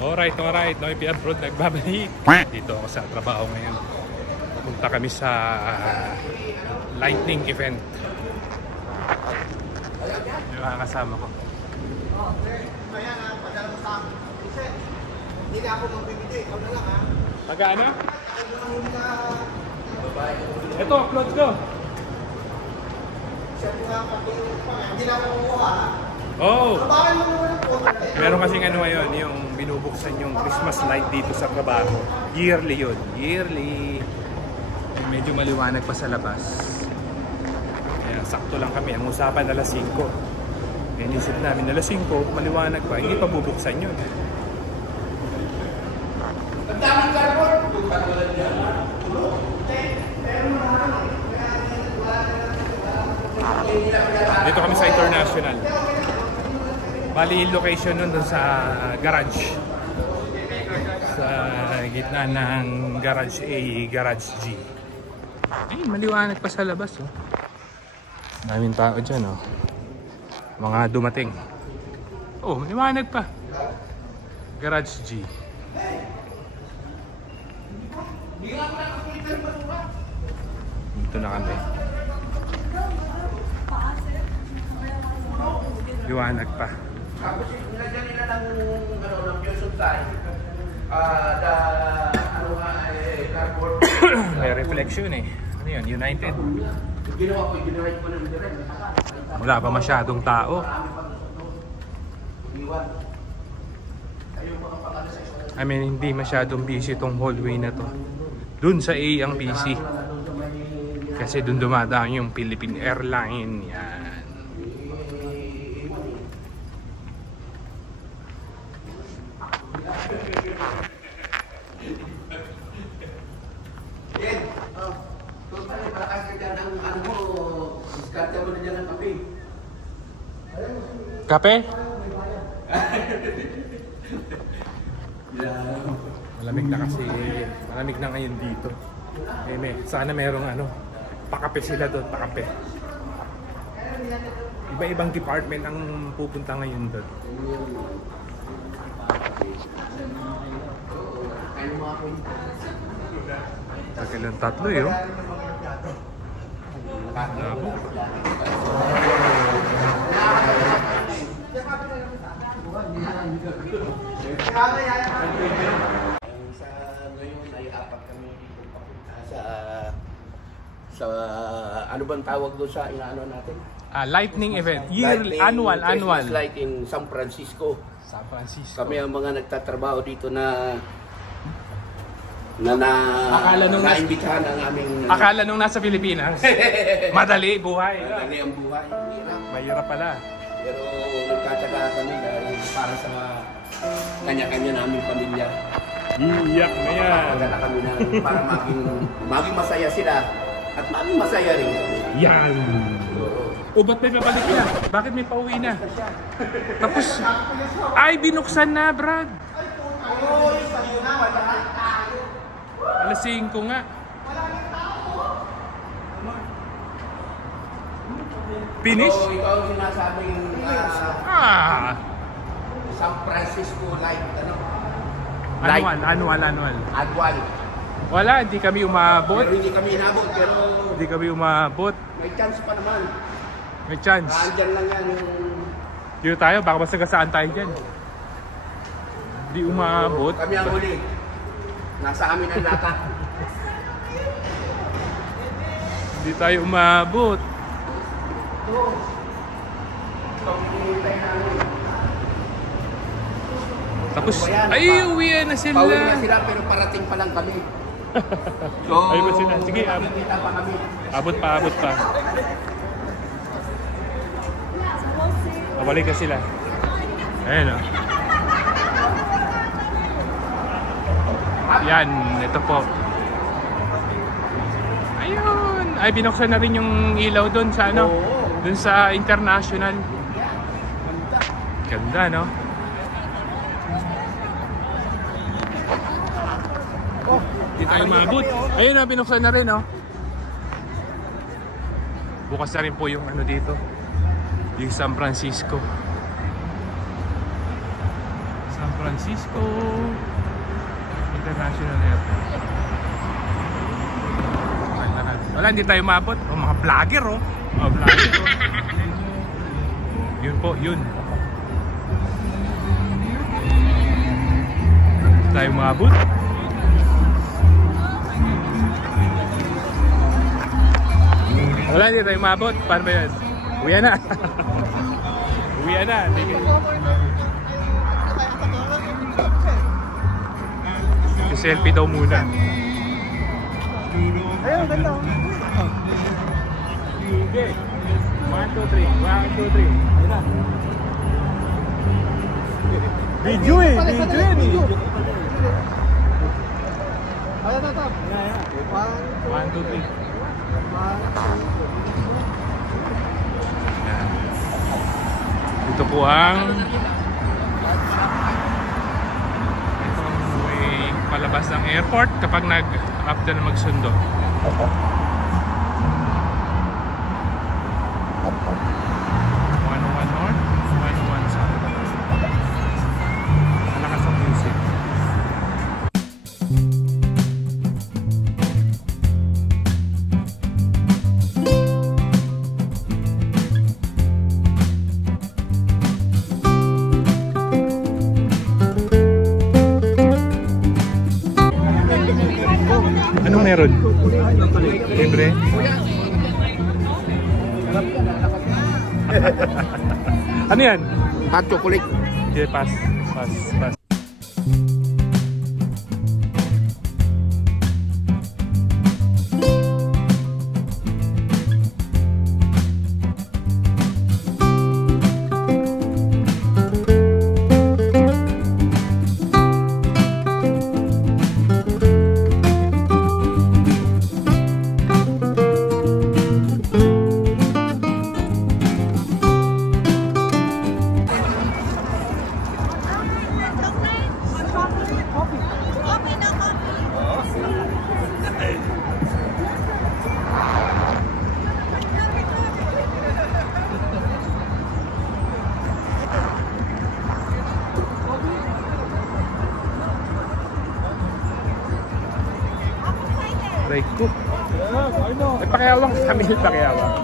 Alright, Noy Abroad nagbabalik. Dito ako sa trabaho ngayon. Pupunta kami sa lightning event. Yung mga kasama ko. Hindi na ako magbibigay, ikaw na lang ha. Magkano? Ito, upload ko. Hindi na ako kukuha. Oh! Meron kasing ano ngayon, yung binubuksan yung Christmas light dito sa trabaho. Yearly yun. Yearly. Medyo maliwanag pa sa labas. Kaya sakto lang kami. Ang usapan alas 5. Kaya nisip namin alas 5, maliwanag pa. Hindi pa bubuksan yun. Ang daming cardboard. Dito kami sa International. Bali yung location nun dun sa garage. Sa gitna ng garage A, garage G. Ay, maliwanag pa sa labas oh. Daming tao dyan oh. Mga dumating. Oh, maliwanag pa. Garage G. Dito na kami. Liwanag pa. Tapos nilagyan nila ng pure supply. Cardboard. May reflection eh. Ano yun? United. Ginawa ko ng direct. Wala pa masyadong tao. I mean, hindi masyadong busy tong hallway na to. Dun sa A ang busy. Kasi dun dumadaan yung Philippine Airline. Yan. Kape? Malamig na kasi. Malamig na ngayon dito. Sana merong ano, pakape sila doon, pakape. Iba-ibang department ang pupunta ngayon doon. Takilang tatlo yun. Sa ano bang tawag doon sa inaano natin? Lightning event. Yearly, annual. Christmas light in San Francisco. San Francisco. Kami ang mga nagtatrabaho dito na naimbitahan ng aming... Akala nung nasa Pilipinas. Madali buhay. Madali ang buhay. Mahirap pala. Pero nagtataka kami dahil para sa kanya-kanya naming pamilya. Iyak na yan. Magana kami na para maging masaya sila at maging masaya rin. Yan. O ba't may pabalik na? Bakit may pauwi na? Tapos, ay binuksan na, Brad. Alas 5 nga. Finish? So, ikaw ang sinasabing San Francisco light, ano? Annual. Annual. Wala, hindi kami umabot. Pero hindi kami inabot, pero... Hindi kami umabot. May chance pa naman. May chance. Andyan lang yan yung... Dito tayo, baka masagasaan tayo dyan. Hindi umabot. Kami ang huli. Nasa amin ang lata. Hindi tayo umabot. Tapos, ay, uwi na sila. Pauwi na sila, pero parating pa lang kami. So, ay ba sila? Sige, abot. Pa kami. Abot pa. Pabalik na sila. Ayan o. Yan, ito po. Ayun. Ay, binuksan na rin yung ilaw doon sa ano? Doon sa International. Ganda, no? Hindi tayo maabot. Ayun o, binuksan na rin, no? Bukas na rin po yung ano dito, yung San Francisco. San Francisco International Airport. Wala, hindi tayo maabot. Oh, mga vlogger oh. Mga vlogger oh. Yun po, yun. Hindi tayo maabot. Wala, hindi tayo maabot. Paano ba yun? Uwi na. Uwi na. Selfie daw muna. Ayun, ganda. Okay. 1, 2, 3. 1, 2, 3. Ayun na. Video eh. Video yan eh. Ayun, tatap. 1, 2, 3. Ito po ang way palabas ng airport kapag after na magsundo. 101 north, 101 south. Malakas ang music. Anong meron? Libre? Ano yan? Hot chocolate. Okay, pass. Pass. Pass. Right ko. Eh, pakiyawang kami, pakiyawang.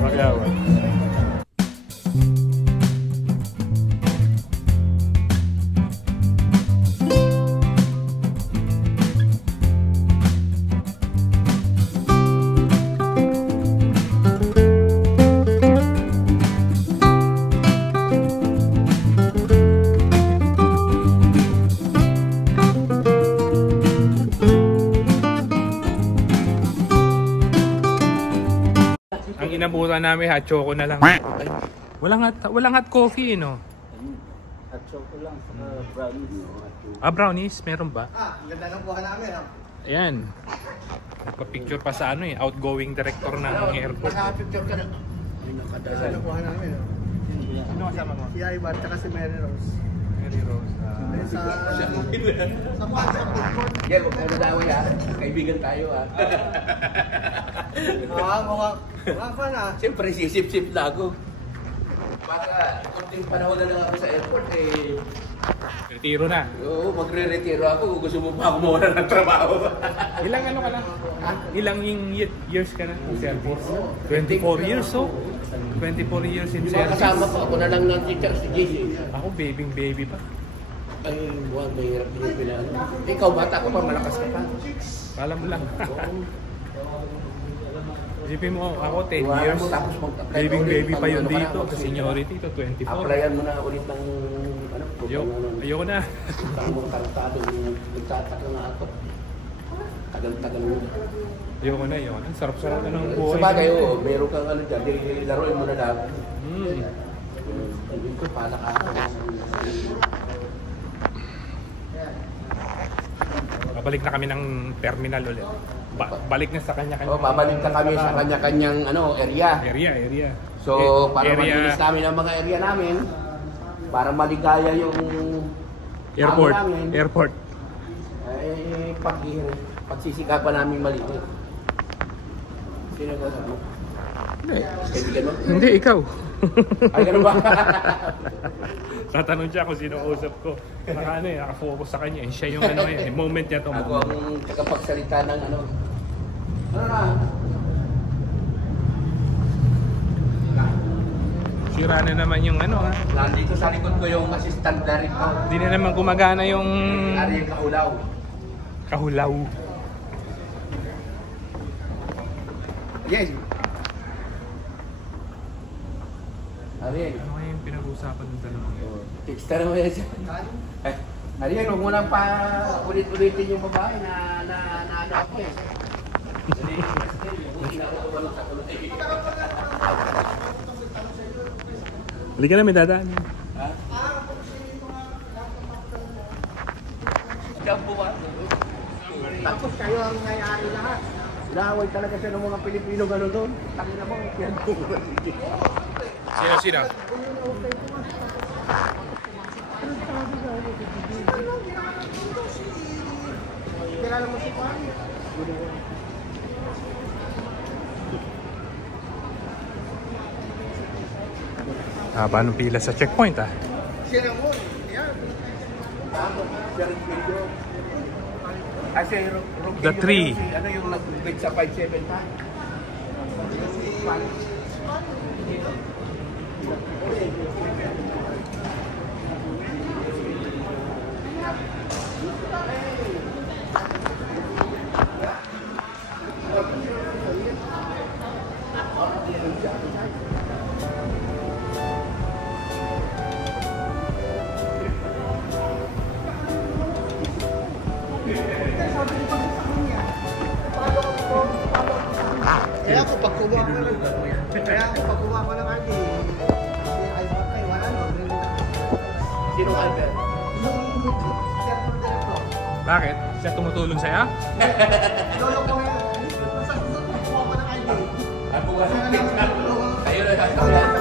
Pakiyawang. Inabutan namin hot choco na lang. Walang hot coffee, no? Hot choco lang, saka brownies. Brownies, meron ba? Ang ganda ng buha namin, ha? Ayan. Nagpa-picture pa sa ano eh, outgoing director ng airport. Nakapicture ka na. Ganda ng buha namin, ha? Sino kasama mo? Si Ivan, tsaka si Mary Rose. Mary Rose. Sa food court. Yan, huwag tayo nadaway ha. Kaibigan tayo ha. Mukhang fan, ha? Siyempre, sisip-sip na ako. Baka, kunting panahon na lang ako sa airport eh. Retiro na. Oo, magre-retiro ako. Gusto mo pa ako mawala ng trabaho. Ilang ano ka na? Ilang years ka na in service? 24 years, so? 24 years in Yung mga service. kasama ko, ako na lang ng teacher si JC. Ako, baby pa. Ay, buwan, mahirap din yung pinaan. Ikaw, bata ka pa, malakas ka pa. Alam mo lang. Isipin mo, ako 10 Iwanan years. mo, tapos mag-apply Baby ulit, pa yun ano ka na, dito. Sa seniority, ito 24. Applyan mo na ulit ng, ano, Ayoko na. Saan mo tarantado, nagtataka nga ako. Tagal-tagal mo. Ayoko na. Sarap-sarap na ng buhay. Sa bagay, meron kang ano dyan, laruin mo na lang. Dito, pala ka ako. Babalik na kami ng terminal ulit. Balik na sa kanya-kanya. Babalik na kami sa kanya-kanyang area. Area. So, para area, malinis namin ang mga area namin, para maligaya yung airport. amo namin, Airport. ay pagsisikapan namin malinis. Sino ka mo? Hindi. Kaibigan mo? Hindi, ikaw. Ay, ganun ba? Tatanong siya kung sino usap ko. Naka ano eh, nakafocus sa kanya. Siya yung ano eh, moment niya to. Ako ang tagapagsalita ng ano. Ano na? Sira na naman yung ano ha. Nandito sa likod ko yung assistant director. Hindi na naman gumagana yung Ariel Kahulaw. kahulaw. Yes. Ariel. Ano kaya yung pinag-uusapan ng dalawa? Text na naman yan siya. Ariel, huwag mo lang pa ulit-ulitin yung babae na ano ako eh. Halika na, may dadaan. Ha? Ikaw po ba? Tapos kayo ang may-ari lahat. Inaaway talaga siya ng mga Pilipino gano'n doon. Tangin na mo, yan po. Sino? Kilala mo si Juan? Haba ng pila sa checkpoint ah. Sino mo? Yan. Kasi The tree. Ano yung nag-bid sa 5-7 pa? Kaya ako pag kuha ko ng ID, si Albert kayo, wala no? Sino Albert? Yung server director. Bakit? Siya tumutulong sa'yo? Lolo ko yan. Sa susunod, kuha ko ng ID. Ano ba? Kayo na sasabihan.